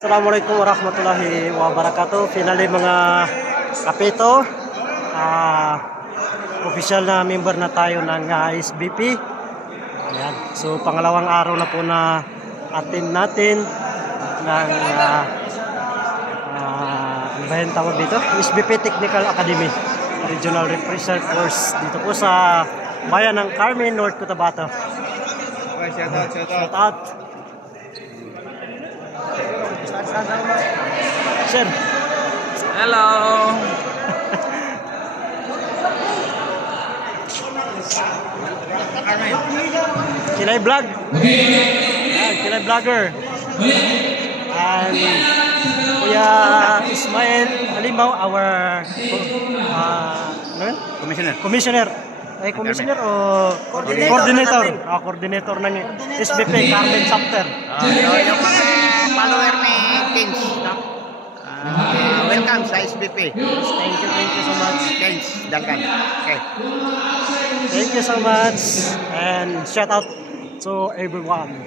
Assalamualaikum warahmatullahi wabarakatuh. Finally mga kapito, official na member na tayo ng SBP. Ayan. So pangalawang araw na po na attend natin ng ano ba yung tawag dito? SBP Technical Academy Regional Refresher Course dito po sa bayan ng Carmen, North Cotabato. Shout out. Sir. Hello. Kilay vlog. Kilay vlogger. And Kuya Ismael Halimbaw, our commissioner. Ay, commissioner o coordinator? Coordinator ng SBP Carmen Chapter. Yung mga follower ni Kings, no? Welcome sa SBP. Thank you so much. Kings, Dalkan. Okay. Thank you so much. And shout out to everyone.